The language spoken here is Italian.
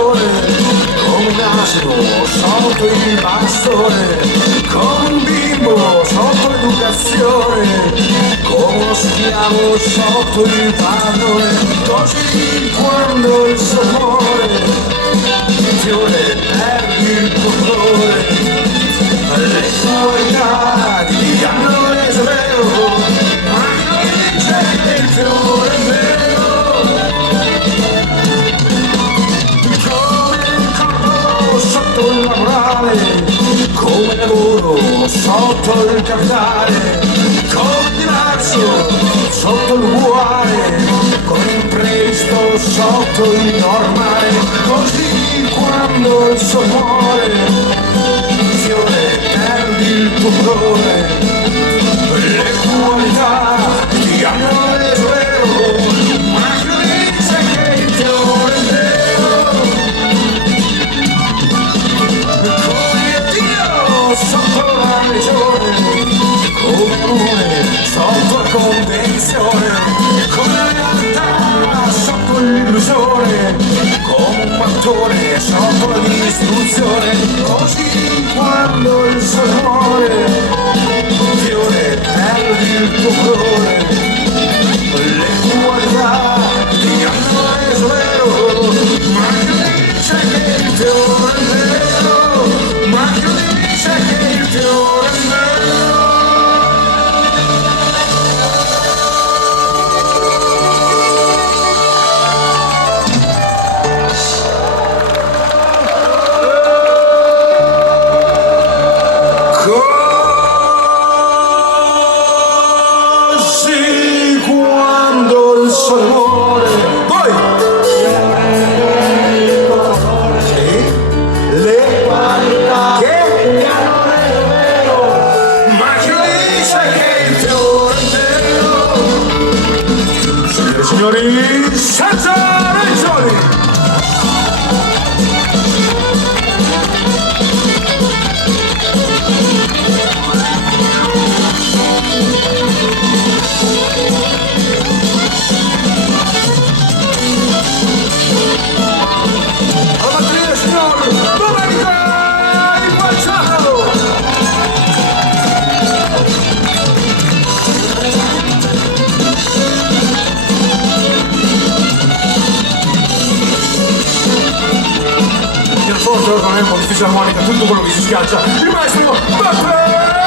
sole, come un asino sotto il bastone, come un bimbo sotto l'educazione, come uno schiavo sotto il padrone, così quando il sole muore, il fiore perdi il tuo colore, le qualità di amore severo, ma non c'è il fiore vero. Sotto il lavorare, come lavoro sotto il capitale, come diverso sotto l'uguale, come imprevisto sotto il normale, così quando il sole muore, il fiore perdi il tuo colore, le qualità di amore vero, ma che dice che il fiore è vero. Sotto la religione, come l'amore sotto la convenzione, come la realtà sotto l'illusione, come un mattone sotto la distruzione, così quando il sole muore, il fiore perdi il tuo colore, le qualità di amore vero, ma che dice che il fiore è vero, ma che dice che il fiore è vero. Così quando il sole muore, poi le qualità che amore vero, ma chi dice che il fiore è vero? Signore e signori, senza ragioni. Alla batteria, signori, Domenica Impacciato! Il forte non è un difficile armonica, tutto quello che si schiaccia, il maestro Beppe!